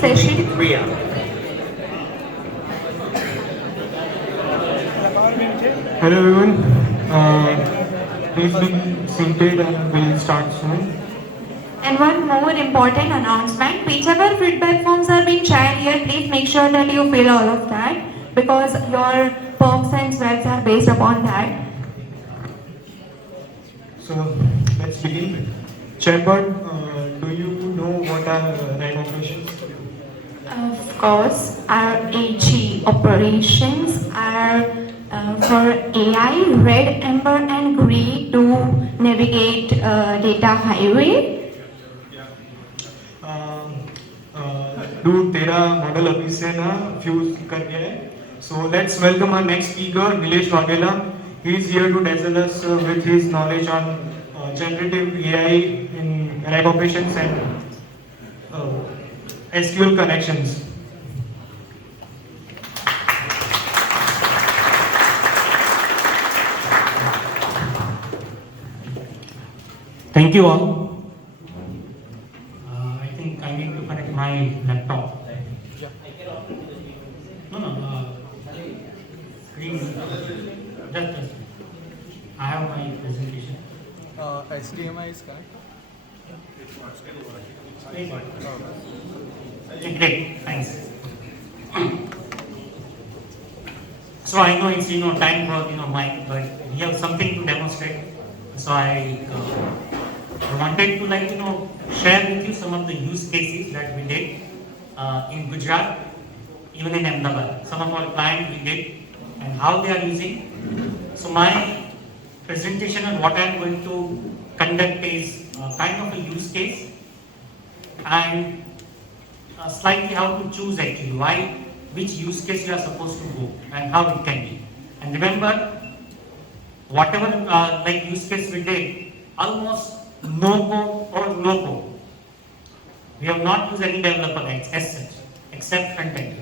session. Hello everyone. Please be seated and we'll start soon. And one more important announcement, whichever feedback forms are being shared here, please make sure that you fill all of that because your perks and sweats are based upon that. So let's begin. Chairboard, do you know what are RAG operations? Of course, our AG operations are for AI, red, amber and grey to navigate data highway. Do तेरा model अभी से ना fuse कर गया है. So let's welcome our next speaker, Nilesh Vaghela. He is here to dazzle us with his knowledge on generative AI in RAG operations and SQL connections. Thank you all. I think I need to connect my laptop. No, screen. Just. I have my presentation. HDMI is connected. Okay, great, thanks. So I know it's time for mic, but we have something to demonstrate. So I wanted to share with you some of the use cases that we did in Gujarat, even in Ahmedabad. Some of our clients we did and how they are using. So my presentation and what I am going to conduct is kind of a use case and slightly how to choose actually which use case you are supposed to go and how it can be. And remember, whatever use case we did, almost no code or no code. We have not used any developer as such, except front end.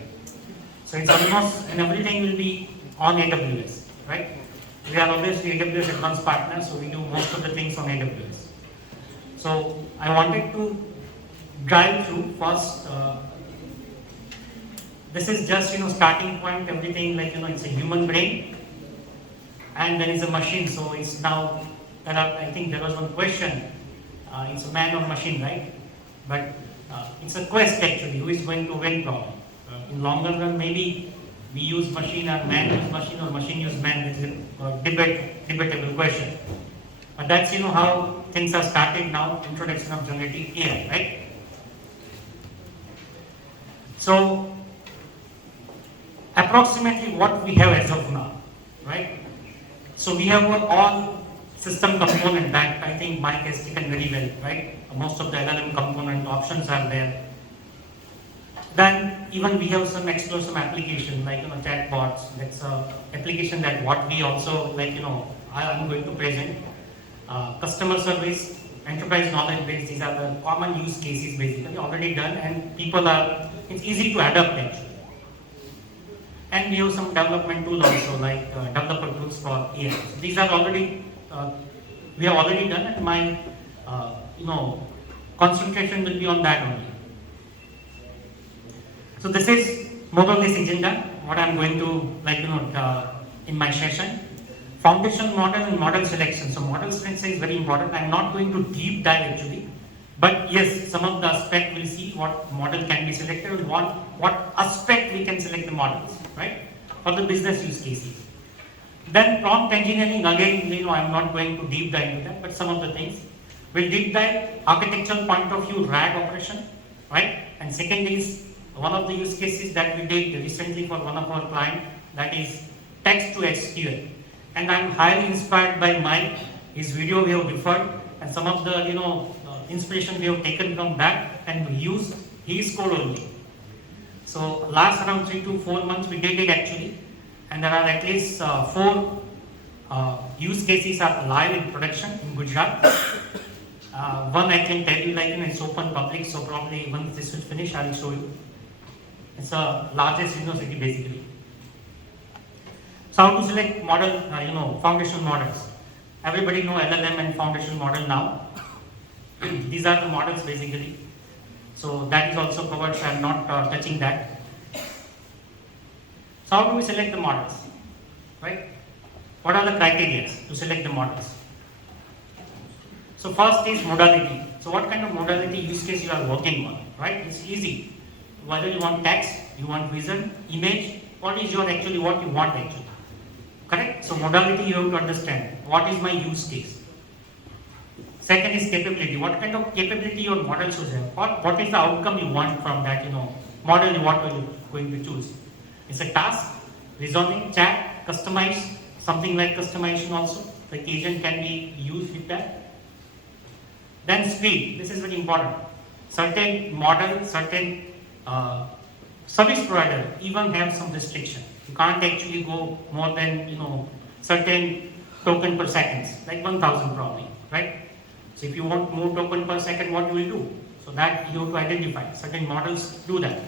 So it's almost, and everything will be on AWS, right? We are obviously AWS advanced partner, so we do most of the things on AWS. So I wanted to drive through first. This is just starting point. Everything it's a human brain, and there is a machine. So it's now I think there was one question. It's a man or machine, right? But it's a quest actually. Who is going to win problem? In longer run, maybe we use machine or man use machine or machine use man. This is a debatable question. But that's how things are started now. Introduction of generative AI, right? So approximately what we have as of now, right? So we have all system component that I think Mike has taken very well, right? Most of the LLM component options are there. Then even we have some explore some application like chatbots. That's a application that what we also I'm going to present. Customer service, enterprise knowledge base. These are the common use cases basically already done, and it's easy to adapt actually. And we have some development tool also like developer tools for AI. So these are already we have already done, and my concentration will be on that only. So this is more of this agenda. What I'm going to in my session. Foundation model and model selection. So model selection is very important. I'm not going to deep dive actually, but yes, some of the aspect we'll see what model can be selected and what aspect we can select the models, right? For the business use cases. Then prompt engineering, again, I'm not going to deep dive into that, but some of the things. We'll deep dive architectural point of view, RAG operation, right? And second is one of the use cases that we did recently for one of our clients, that is text to SQL. And I'm highly inspired by Mike, his video we have referred, and some of the inspiration we have taken from that and we used his code only. So last around 3 to 4 months we did it actually, and there are at least 4 use cases are live in production in Gujarat. One I can tell you it's open public, so probably once this is finished I will show you. It's the largest university basically. So how to select model, foundation models. Everybody know LLM and foundation model now. These are the models basically. So that is also covered, so I'm not touching that. So how do we select the models, right? What are the criteria to select the models? So first is modality. So what kind of modality use case you are working on, right? It's easy. Whether you want text, you want vision, image, what is your actually what you want actually, correct? So modality you have to understand. What is my use case? Second is capability. What kind of capability your model should have? What is the outcome you want from that, model you want to going to choose? It's a task, reasoning, chat, customize, something like customization also. The agent can be used with that. Then speed. This is very important. Certain model, certain service provider even have some restriction. You can't actually go more than certain token per seconds, like 1,000 probably, right? So if you want more token per second, what you will do? So that you have to identify. Certain models do that.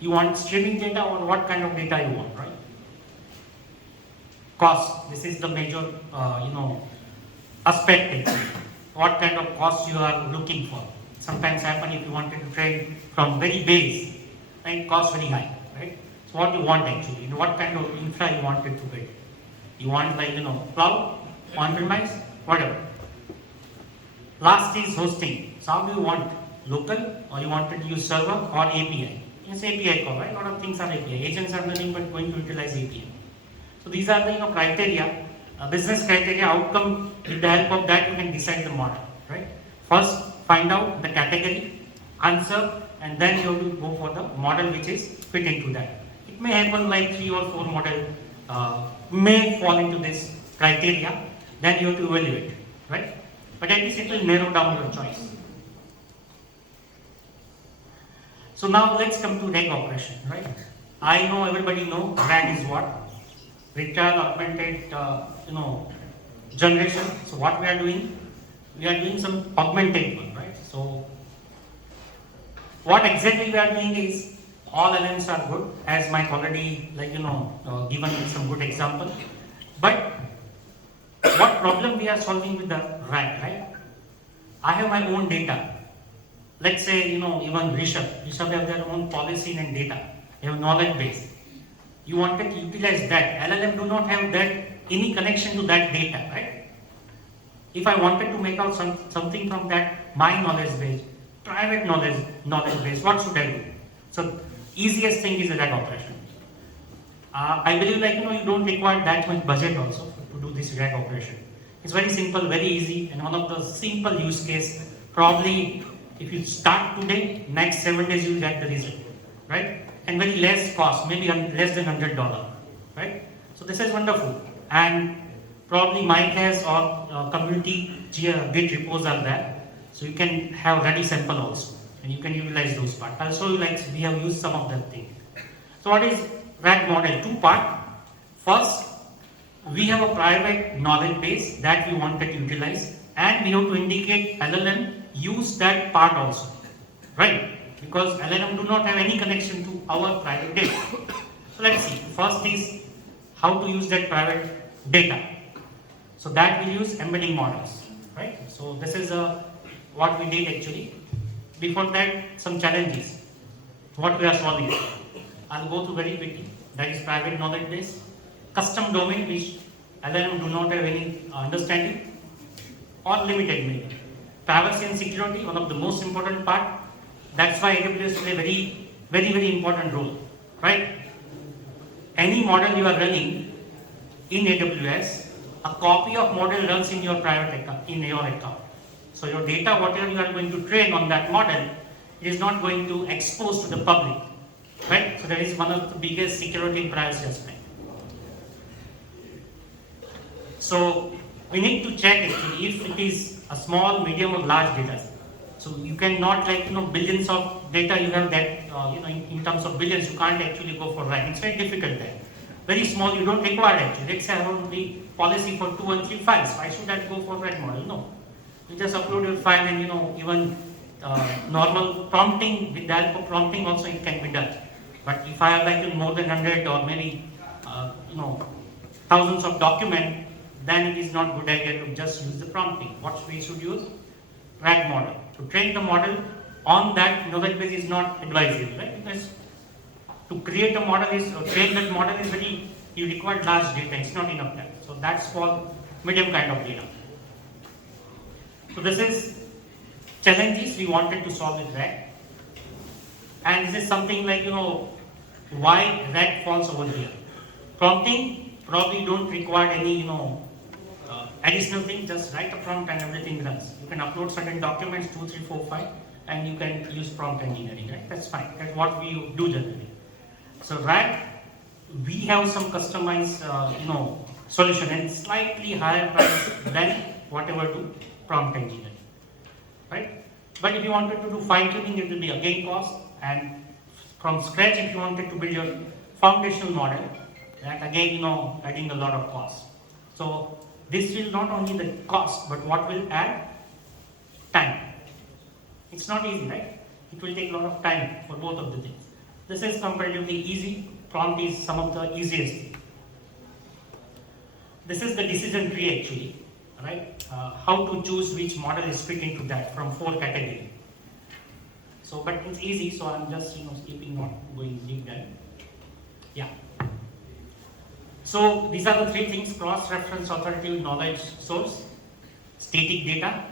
You want streaming data or what kind of data you want, right? Cost. This is the major, aspect. What kind of cost you are looking for. Sometimes happen if you wanted to train from very base, right? Cost very high, right? So what you want actually, what kind of infra you wanted to build. You want like, cloud, on-premise, whatever. Last is hosting. So how do you want? Local or you wanted to use server or API? It's API call, right? A lot of things are API. Agents are nothing but going to utilize API. So these are the criteria, business criteria, outcome. With the help of that, you can decide the model, right? First, find out the category, answer, and then you have to go for the model which is fit into that. It may happen like 3 or 4 model may fall into this criteria. Then you have to evaluate, right? But at least it will narrow down your choice. So now let's come to RAG operation, right? I know everybody know RAG is what? Retrieval Augmented Generation. So what we are doing? We are doing some augmented one, right? So what exactly we are doing is all LLMs are good, as Mike already given some good example. But what problem we are solving with the RAG, right? I have my own data. Let's say, even Rishabh have their own policy and data. They have knowledge base. You wanted to utilize that. LLM do not have that any connection to that data, right? If I wanted to make out something from that, my knowledge base, private knowledge base, what should I do? So easiest thing is a RAG operation. I believe you don't require that much budget also to do this RAG operation. It's very simple, very easy, and one of the simple use case. Probably if you start today, next 7 days you will get the result, right? And very less cost, maybe less than $100, right? So this is wonderful. And probably Mike has or community Git repos are there, so you can have ready sample also, and you can utilize those parts. I'll show you we have used some of that thing. So what is RAG model? 2 part. First, we have a private knowledge base that we wanted to utilize, and we have to indicate LLM use that part also, right? Because LLM do not have any connection to our private data. So let's see. First is how to use that private data. So that we use embedding models, right? So this is what we did actually. Before that, some challenges. What we are solving. I'll go through very quickly. That is private knowledge base. Custom domain which LLM do not have any understanding or limited maybe. Privacy and security, one of the most important part. That's why AWS play very, very, very important role, right? Any model you are running in AWS, a copy of model runs in your private account, in your account. So your data, whatever you are going to train on that model, it is not going to expose to the public, right? So that is one of the biggest security and privacy aspect. So we need to check actually if it is a small, medium, or large data. So you cannot billions of data you have that in terms of billions you can't actually go for RAG. It's very difficult there. Very small you don't require actually. Let's say I want the policy for 2 and 3 files. Why should I go for RAG model? No. You just upload your file and even normal prompting, with the help of prompting also it can be done. But if I have more than 100 or maybe thousands of documents, then it is not good idea to just use the prompting. What we should use? RAG model. To train the model on that knowledge base is not advisable, right? Because to create a model is, or train that model is very, you require large data, it's not enough time. So that's called medium kind of data. So this is challenges we wanted to solve with RAG. And this is something like, why RAG falls over here. Prompting probably don't require any, additional thing, just write a prompt and everything runs. You can upload certain documents, 2, 3, 4, 5, and you can use prompt engineering, right? That's fine. That's what we do generally. So RAG, we have some customized, solution and slightly higher price than whatever do prompt engineering, right? But if you wanted to do fine tuning, it will be again cost. And from scratch, if you wanted to build your foundational model, that again, adding a lot of cost. So this will not only the cost, but what will add? Time. It's not easy, right? It will take a lot of time for both of the things. This is comparatively easy. Prompt is some of the easiest. This is the decision tree actually, right? How to choose which model is fit into that from 4 categories. So, but it's easy, so I'm just, skipping, not going deep dive. Yeah. So these are the 3 things: cross-reference authoritative knowledge source, static data,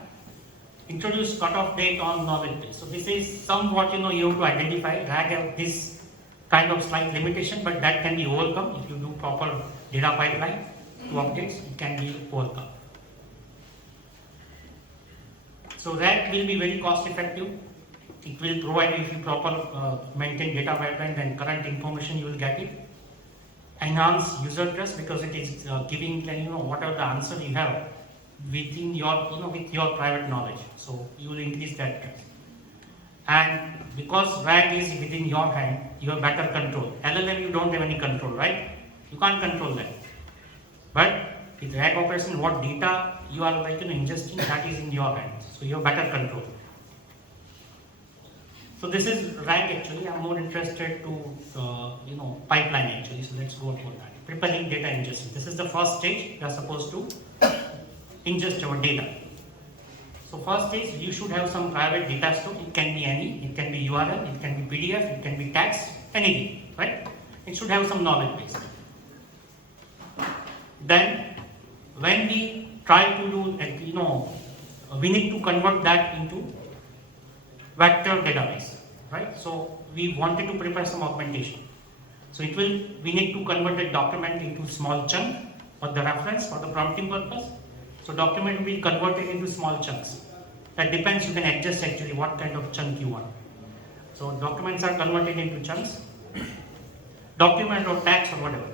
introduce cutoff date on knowledge base. So this is somewhat, you have to identify. RAG have this kind of slight limitation, but that can be overcome if you do proper data pipeline to updates. It can be overcome. So RAG will be very cost effective. It will provide you, if you proper maintain data pipeline, then current information you will get it. Enhance user trust because it is giving, whatever the answer you have within your, with your private knowledge. So you will increase that trust. And because RAG is within your hand, you have better control. LLM, you don't have any control, right? You can't control that. But with RAG operation, what data you are ingesting, that is in your hands. So you have better control. So this is RAG actually. I'm more interested to, pipeline actually. So let's go for that. Preparing data ingestion. This is the first stage. We are supposed to ingest our data. So first is you should have some private data store. It can be any. It can be URL. It can be PDF. It can be text. Anything, right? It should have some knowledge base. Then when we try to do, we need to convert that into vector database, right? So we wanted to prepare some augmentation. So we need to convert the document into small chunk for the reference, for the prompting purpose. So document will be converted into small chunks. That depends, you can adjust actually what kind of chunk you want. So documents are converted into chunks, document or text or whatever.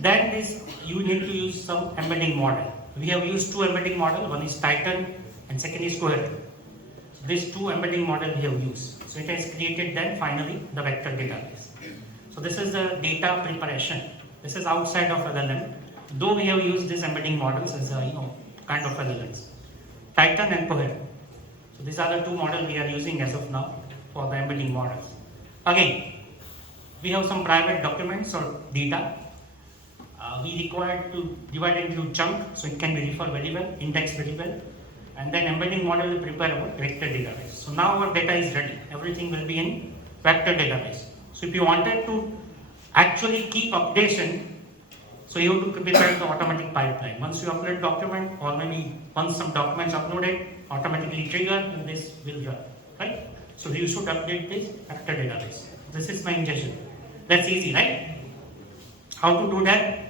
Then you need to use some embedding model. We have used 2 embedding models, one is Titan and second is Coherent. These 2 embedding models we have used. So it has created then finally the vector database. So this is the data preparation. This is outside of LLM. Though we have used these embedding models as kind of LLMs. Titan and Coherent. So these are the 2 models we are using as of now for the embedding models. Again, we have some private documents or data. We require to divide it into chunk so it can be referred very well, indexed very well. And then embedding model will prepare our vector database. So now our data is ready. Everything will be in vector database. So if you wanted to actually keep updation, so you have to prepare the automatic pipeline. Once you upload document or maybe once some documents uploaded, automatically trigger and this will run, right? So you should update this vector database. This is my ingestion. That's easy, right? How to do that?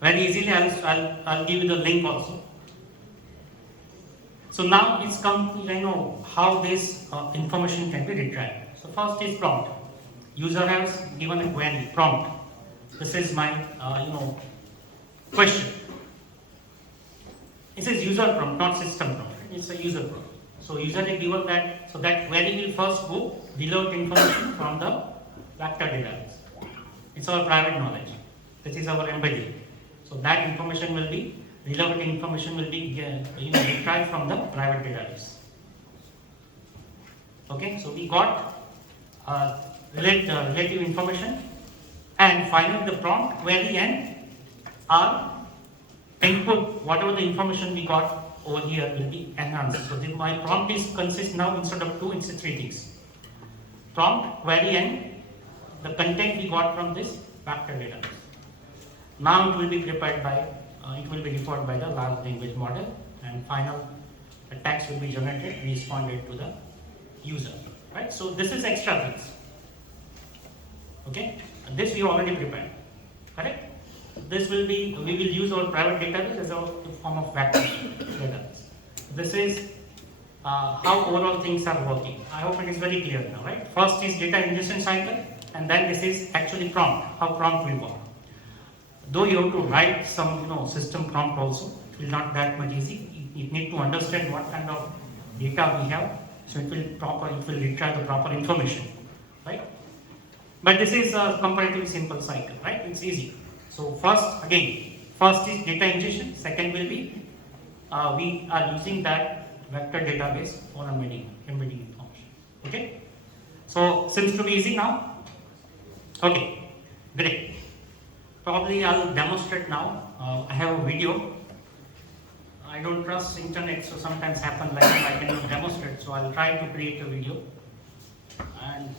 Very easily, I'll give you the link also. So now it's come to how this information can be retrieved. So first is prompt. User has given a query, prompt. This is my question. It says user prompt, not system prompt. It's a user prompt. So user is given that, so that query will first go reload information from the vector database. It's our private knowledge. This is our embedding. So that information will be, relevant information will be retrieved from the private database. Okay, so we got relative information, and finally the prompt, query, and our input, whatever the information we got over here will be enhanced. So my prompt is consists now instead of two, it's three things. Prompt, query, and the content we got from this vector database. Now it will be prepared by, it will be referred by the large language model, and final the text will be generated and responded to the user. Right? So this is extra things. Okay? And this we already prepared. Correct? This will be, we will use our private database as a form of vector database. This is how overall things are working. I hope it is very clear now, right? First is data ingestion cycle, and then this is actually prompt, how prompt will work. Though you have to write some system prompt also, it will not that much easy. You need to understand what kind of data we have, so it will retrieve the proper information, right? But this is a comparatively simple cycle, right? It's easy. So first is data ingestion. Second will be we are using that vector database for embedding information. Okay. So seems to be easy now. Okay, great. Probably I'll demonstrate now. I have a video. I don't trust internet, so sometimes happen like I cannot demonstrate. So I'll try to create a video. And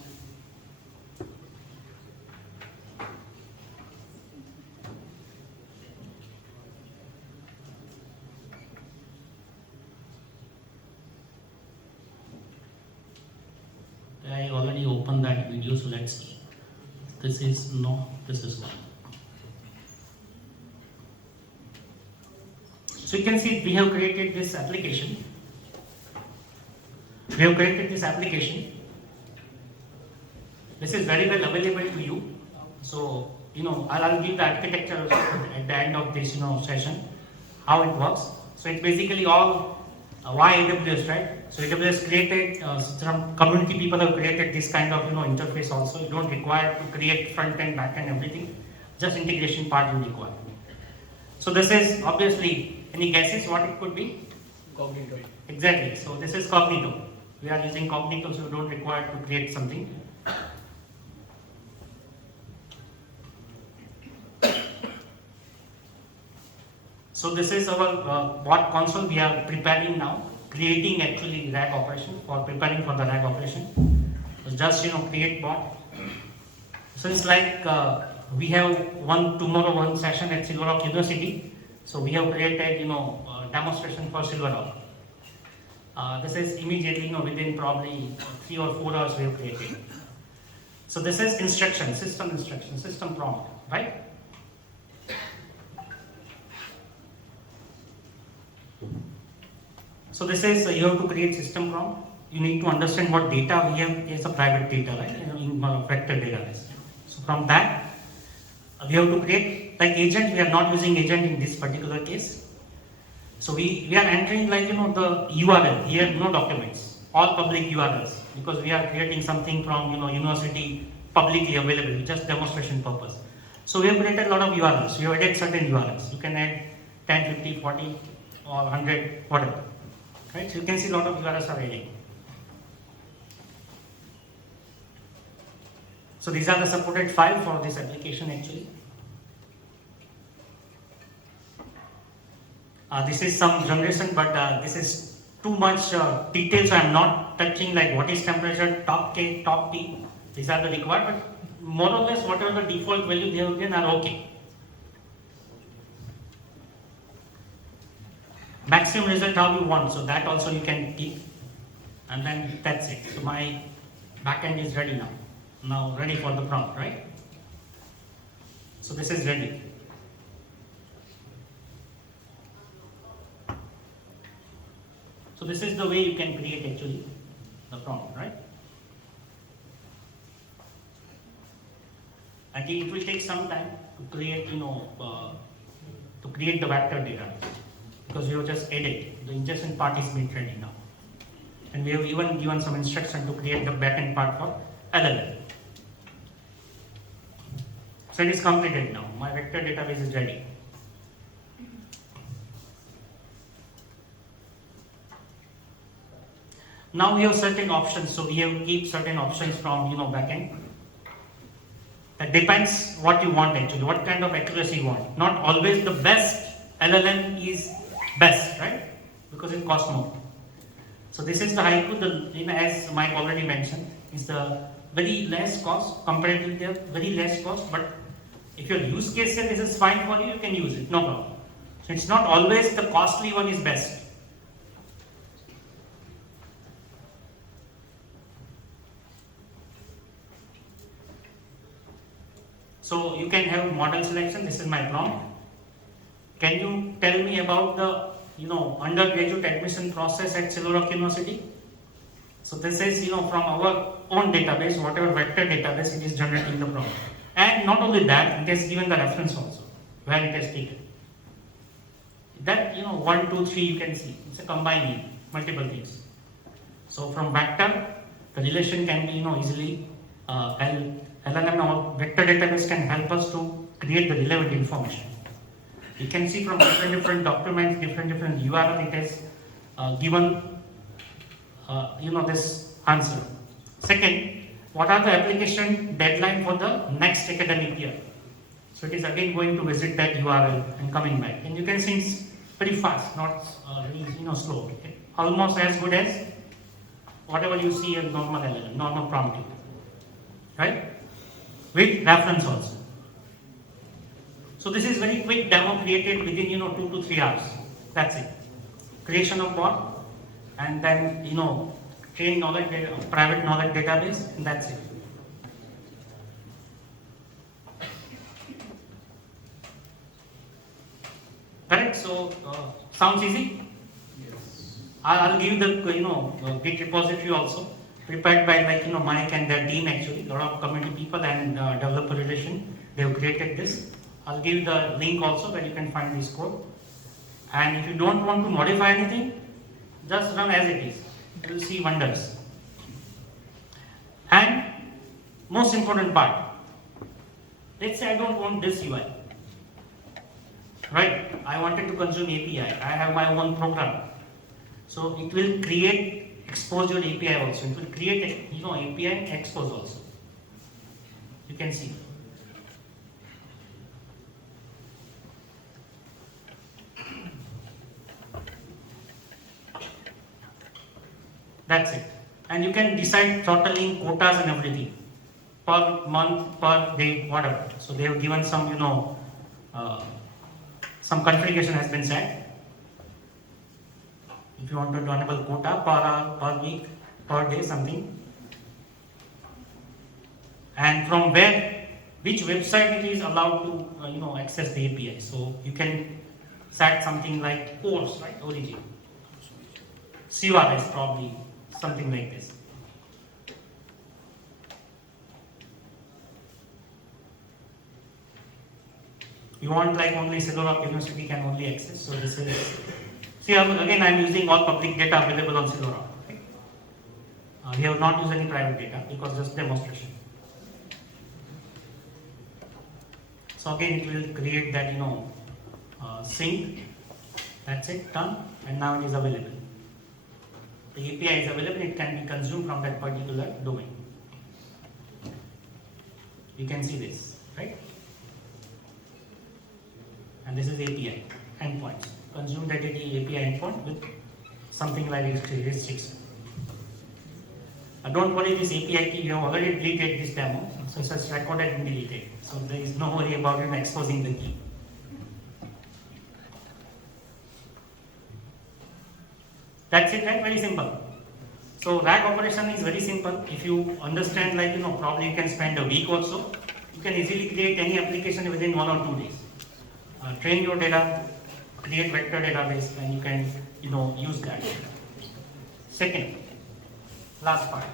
I already opened that video, so let's see. This is one. So you can see we have created this application. This is very well available to you. So I'll give the architecture at the end of this session, how it works. So it's basically all why AWS, right? So AWS created, some community people have created this kind of interface also. You don't require to create front end, back end, everything. Just integration part you require. So this is obviously, any guesses what it could be? Cognito. Exactly. So this is Cognito. We are using Cognito, so you don't require to create something. So this is our bot console. We are preparing now, creating actually RAG operation, for preparing for the RAG operation. So just create bot. So it's like we have tomorrow one session at Silver Rock University. So we have created demonstration for Silver Rock. This is immediately within probably 3 or 4 hours we have created. So this is system prompt, right? So this is you have to create system prompt. You need to understand what data we have is a private data, right? In vector database. So from that, we have to create like agent. We are not using agent in this particular case. So we are entering like the URL here, no documents, all public URLs, because we are creating something from university publicly available, just demonstration purpose. So we have created a lot of URLs. We have added certain URLs. You can add 10, 50, 40 or 100, whatever. Right? So you can see a lot of URLs are adding. So these are the supported files for this application actually. This is some generation, but this is too much detail, so I am not touching like what is temperature, top K, top T. These are the required, but more or less whatever the default value they have given are okay. Maximum result how you want, so that also you can keep, and then that's it. So my backend is ready now. Now ready for the prompt, right? So this is ready. So this is the way you can create actually the prompt, right? And it will take some time to create, to create the vector data, because we have just added the ingestion part is made ready now, and we have even given some instruction to create the backend part for LLM. So it is completed now. My vector database is ready. Now we have certain options, so we have keep certain options from backend. That depends what you want actually, what kind of accuracy you want. Not always the best LLM is best, right? because it costs more. So this is the haiku, as Mike already mentioned, is the very less cost, comparatively very less cost, but if your use case says this is fine for you, you can use it, no problem. So it's not always the costly one is best. So you can have model selection. This is my prompt. Can you tell me about the undergraduate admission process at Silver Rock University? So this is from our own database, whatever vector database it is generating the prompt. And not only that, it has given the reference also where it has taken. That 1, 2, 3 you can see. It's a combining multiple things. So from vector, the relation can be easily LLM or vector database can help us to create the relevant information. You can see from different documents, different URL, it has given this answer. Second, what are the application deadline for the next academic year? So it is again going to visit that URL and coming back. And you can see it's very fast, not very slow. Okay? Almost as good as whatever you see in normal LLM, normal prompting, right? With reference also. So this is very quick demo created within 2 to 3 hours. That's it. Creation of bot, and then train knowledge data, private knowledge database, and that's it. Correct? So sounds easy. Yes. I'll give the Git repository also prepared by Mike and their team actually. A lot of community people and developer relation. They have created this. I'll give the link also where you can find this code. And if you don't want to modify anything, just run as it is. You will see wonders. And most important part, let's say I don't want this UI. Right? I wanted to consume API. I have my own program. So it will create expose your API also. It will create API and expose also. You can see. That's it. And you can decide throttling, quotas and everything. Per month, per day, whatever. So they have given some, some configuration has been set. If you want to enable quota per hour, per week, per day, something. And from where, which website it is allowed to, access the API. So you can set something like course, right? Origin. CRS probably. Something like this. You want like only Silver Rock University can only access. So this is, see again I'm using all public data available on Silver Rock. Okay? We have not used any private data because just demonstration. So again it will create that sync. That's it, done, and now it is available. The API is available, it can be consumed from that particular domain. You can see this, right? And this is API endpoints. Consume that API endpoint with something like restriction. Don't worry, this API key, you have already deleted this demo, so it's just recorded and deleted. So there is no worry about exposing the key. That's it, right? Very simple. So RAG operation is very simple. If you understand, probably you can spend a week or so. You can easily create any application within 1 or 2 days. Train your data, create vector database, and you can, use that. Second, last part.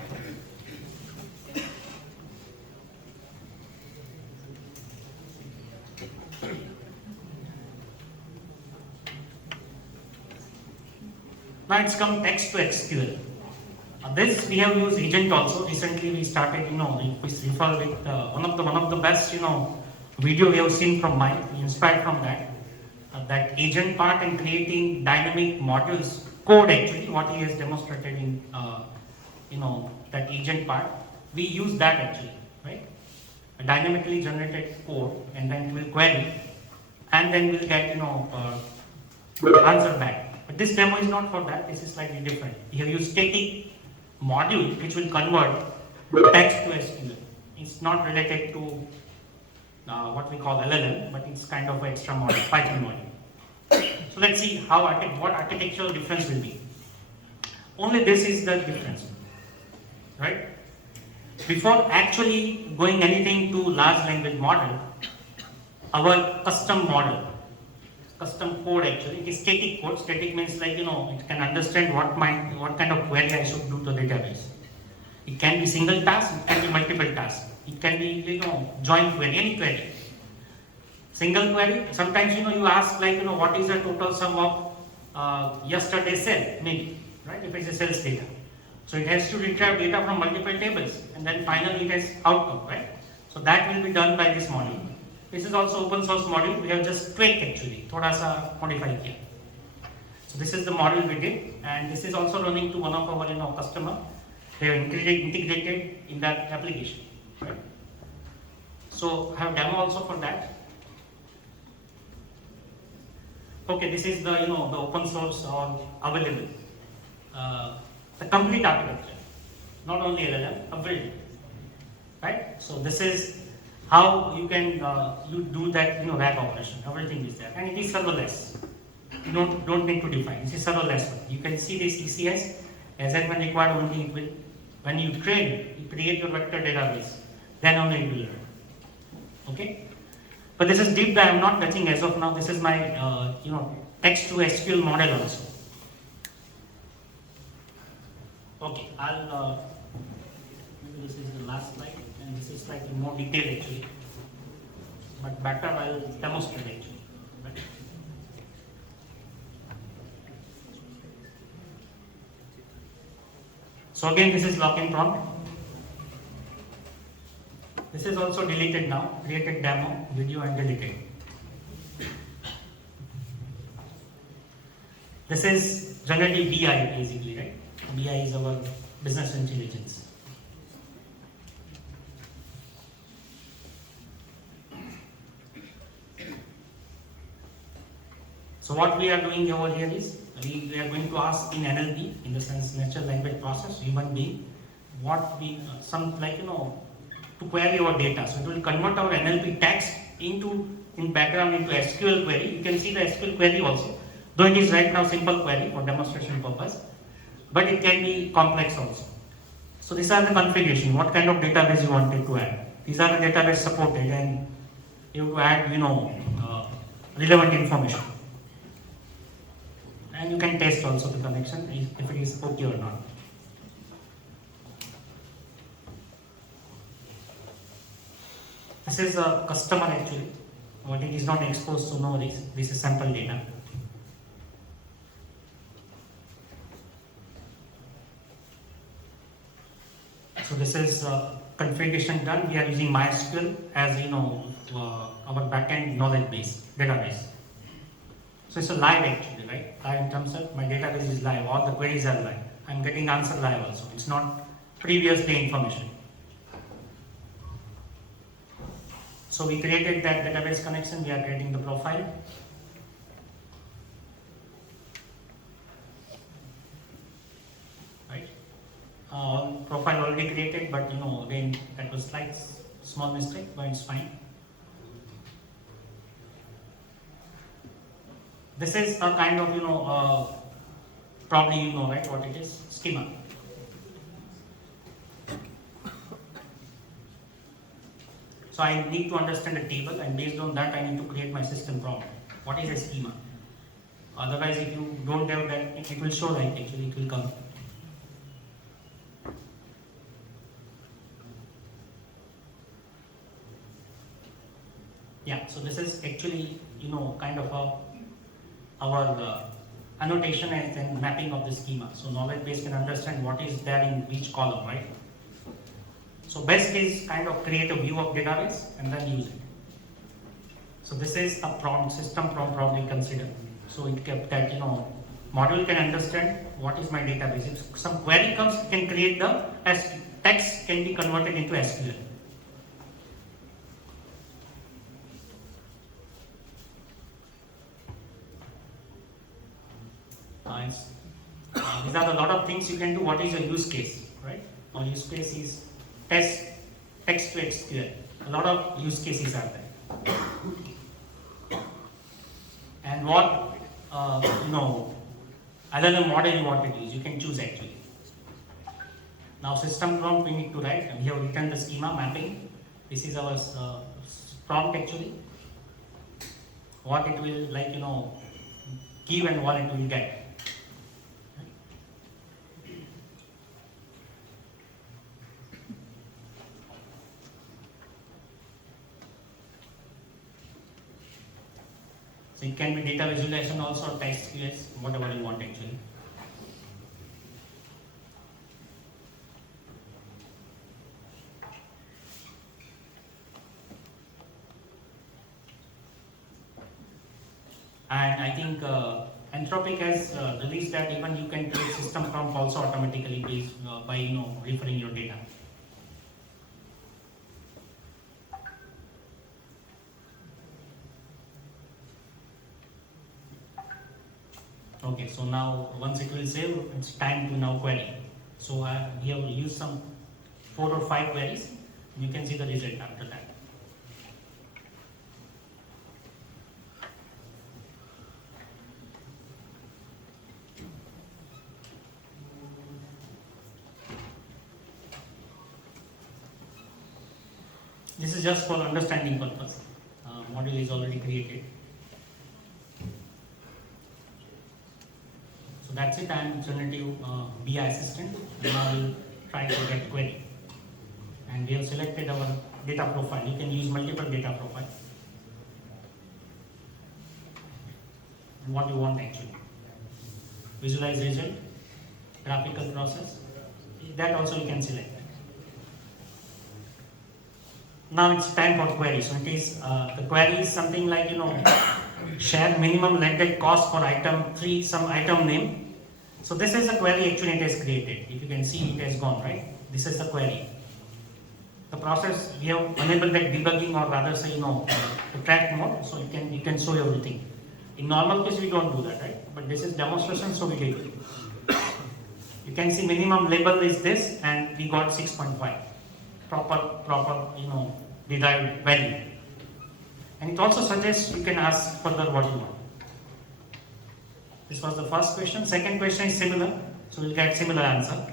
Now it's come text to SQL. This we have used agent also. Recently we started, we refer with one of the best, video we have seen from Mike. We inspired from that. That agent part and creating dynamic modules code actually what he has demonstrated in that agent part. We use that actually, right? A dynamically generated code, and then we'll query, and then we'll get answer back. But this demo is not for that, this is slightly different. Here you static module which will convert text to SQL. It's not related to what we call LLM, but it's kind of an extra module, Python module. So let's see how what architectural difference will be. Only this is the difference, right? Before actually going anything to large language model, our custom model, custom code actually, it is static code. Static means like, it can understand what kind of query I should do to the database. It can be single task, it can be multiple tasks. It can be, join query, any query. Single query, sometimes, you ask like, what is the total sum of yesterday's sale, maybe, right? If it's a sales data. So it has to retrieve data from multiple tables and then finally it has outcome, right? So that will be done by this module. This is also open source module. We have just tweaked actually, thoda sa modified here. So this is the model we did, and this is also running to one of our customer. They have integrated in that application, right? So I have demo also for that. Okay, this is the the open source or available, the complete architecture, not only LLM, everything, right? So this is how you can you do that RAG operation. Everything is there, and it is serverless. You don't need to define. This is serverless. You can see this ECS as and when required. Only it will, when you train, you create your vector database, then only it will learn. Okay, but this is deep dive. I'm not touching as of now. This is my text to SQL model also. Okay, I'll maybe this is the last slide, and this is slightly more detailed actually, but better I'll demonstrate actually. Right? So again, this is login prompt. This is also deleted now, created demo, video and deleted. This is generative BI basically, right? BI is our business intelligence. So what we are doing over here is, we are going to ask in NLP, in the sense natural language process, human being, what we, to query our data. So it will convert our NLP text in background into SQL query. You can see the SQL query also, though it is right now simple query for demonstration purpose, but it can be complex also. So these are the configuration, what kind of database you wanted to add. These are the database supported, and you add, relevant information. And you can test also the connection, if it is okay or not. This is a customer actually, but it is not exposed, so no worries. This is sample data. So this is configuration done. We are using MySQL as our backend knowledge base database. So it's a live actually, right? Live in terms of my database is live. All the queries are live. I'm getting answer live also. It's not previous day information. So we created that database connection. We are creating the profile. Right? Profile already created, but again that was slight small mistake, but it's fine. This is a kind of probably right what it is, schema. So I need to understand the table, and based on that I need to create my system prompt. What is a schema? Otherwise, if you don't have that, it will show right actually, it will come. Yeah, so this is actually kind of our annotation and then mapping of the schema. So knowledge base can understand what is there in each column, right? So best is kind of create a view of database and then use it. So this is a prompt, system prompt probably consider. So it kept that module can understand what is my database. If some query comes, it can create the text can be converted into SQL. these are a lot of things you can do. What is your use case, right? Our use case is text to SQL. A lot of use cases are there. And what LLM model you want to use, you can choose actually. Now system prompt we need to write. We have written the schema mapping. This is our prompt actually. What it will give and what it will get. So it can be data visualization also, text QS, whatever you want actually. And I think Anthropic has released that even you can create system prompt also automatically based by referring your data. Okay, so now once it will save, it's time to now query. So we have used some 4 or 5 queries. You can see the result after that. This is just for understanding purpose. Model is already created. So that's it. I am generative BI assistant. Now we'll try to get query. And we have selected our data profile. You can use multiple data profile. What you want actually. Visualize result, graphical process. That also you can select. Now it's time for query. So it is the query is something like share minimum landed cost for item 3, some item name. So this is a query actually it has created. If you can see it has gone, right? This is the query. The process we have enabled that debugging or rather say the track mode, so you can show everything. In normal case we don't do that, right? But this is demonstration, so we did it. You can see minimum label is this and we got 6.5. Proper derived value. And it also suggests you can ask further what you want. This was the first question. Second question is similar, so we'll get similar answer.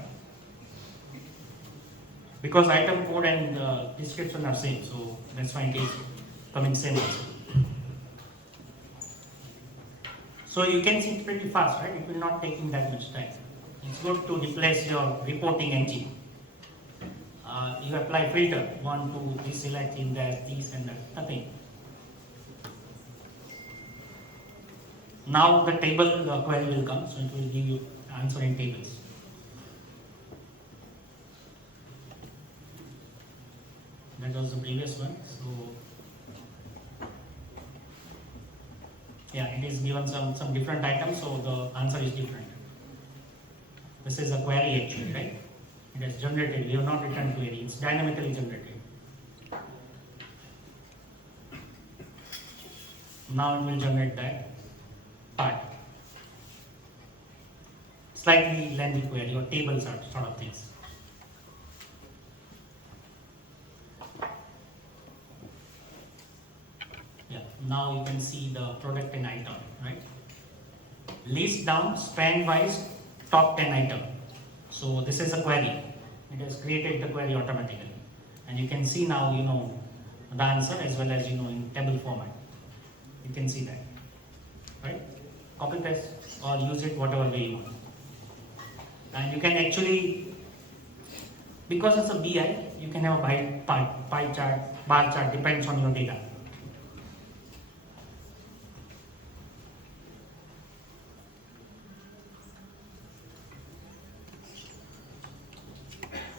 Because item code and description are same, so that's why it is coming same answer. So you can see it pretty fast, right? It will not take in that much time. It's good to replace your reporting engine. You apply filter, 1, 2, this select in there, this and that, nothing. Now the table query will come, so it will give you answer in tables. That was the previous one. So yeah, it is given some different items, so the answer is different. This is a query actually, right? It is generated. We have not written query. It's dynamically generated. Now it will generate that part. Slightly lengthy query or tables sort of things. Yeah. Now you can see the product and item, right? List down, span wise, top 10 item. So this is a query. It has created the query automatically. And you can see now, the answer as well as, in table format. You can see that, right? Copy paste or use it whatever way you want. And you can actually, because it's a BI, you can have a pie chart, bar chart, depends on your data.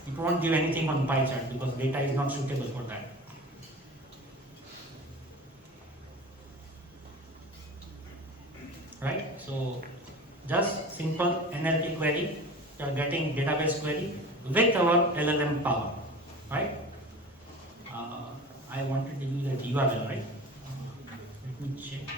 It won't give anything on pie chart because data is not suitable for that. Right? So just simple NLP query, you are getting database query with our LLM power. Right? I wanted to use that URL, right? Let me check.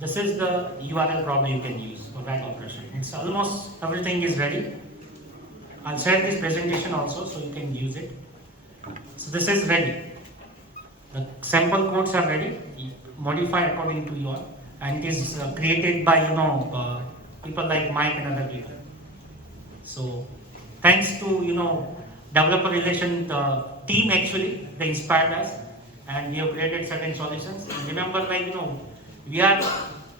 This is the URL probably you can use for RAG operation. It's almost everything is ready. I'll share this presentation also so you can use it. So this is ready. The sample codes are ready. Modify according to your, and it is created by people like Mike and other people. So thanks to developer relation team, actually they inspired us and we have created certain solutions. And remember, we are,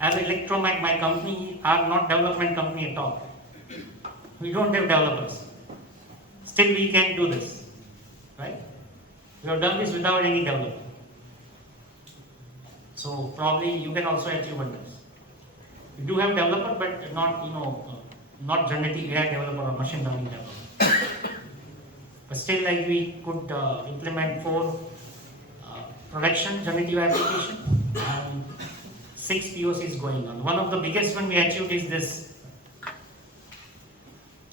as Electromech, my company, are not development company at all. We don't have developers. Still we can do this, right? We have done this without any developer. So probably you can also achieve wonders. We do have developer, but not generative AI developer or machine learning developer. But still, we could implement 4 production generative application and 6 POCs going on. One of the biggest one we achieved is this.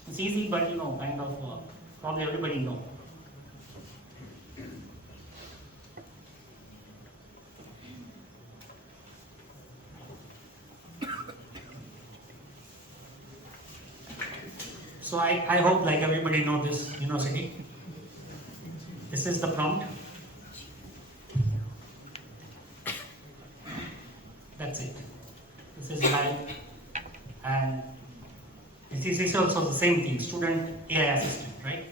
It's easy, but kind of probably everybody know. So I hope everybody know this university. This is the prompt. That's it. This is live, and this is also the same thing, student AI assistant, right?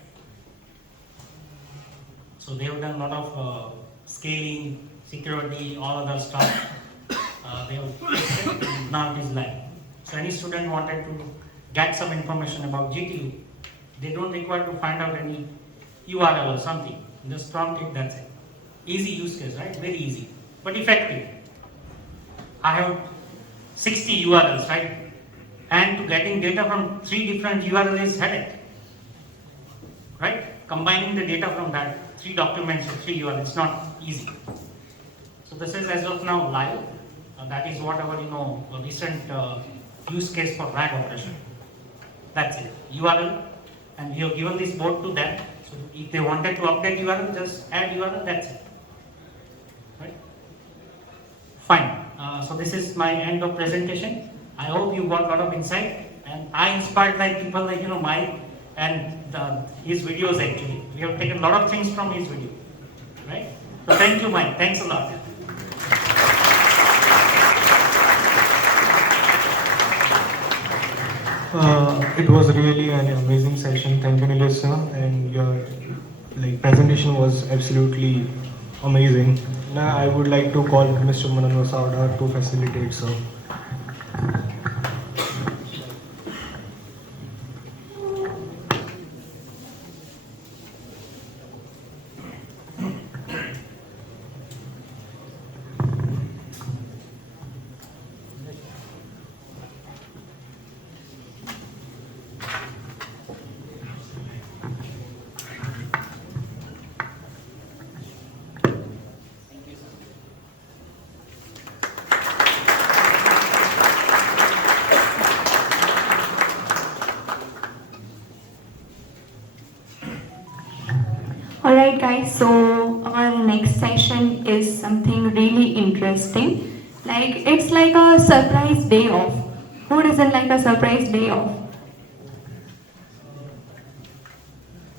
So they have done a lot of scaling, security, all other stuff. They have tested, and now it is live. So any student wanted to get some information about GTU, they don't require to find out any URL or something. Just prompt it, that's it. Easy use case, right? Very easy, but effective. I have 60 URLs, right? And to getting data from 3 different URLs is headache, right? Combining the data from that 3 documents or 3 URLs is not easy. So this is as of now live. That is what our recent use case for RAG operation. That's it. URL, and we have given this board to them. So if they wanted to update URL, just add URL. That's it. Right? Fine. So this is my end of presentation. I hope you got a lot of insight, and I inspired people like Mike and his videos. Actually, we have taken a lot of things from his video. Right? So thank you, Mike. Thanks a lot. It was really an amazing session. Thank you, Nilesh sir, and your presentation was absolutely amazing. Now I would like to call Mr. Manano Savda to facilitate, sir. Alright guys, so our next session is something really interesting. It's like a surprise day off. Who doesn't like a surprise day off?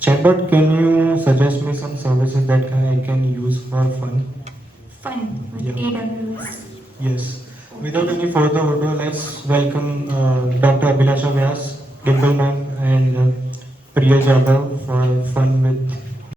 Chatbot, can you suggest me some services that I can use for fun? Fun with Yeah. AWS. Yes. Without any further ado, let's welcome Dr. Abhilasha Vyas, Dimple ma'am, and Priya Jadhav for fun with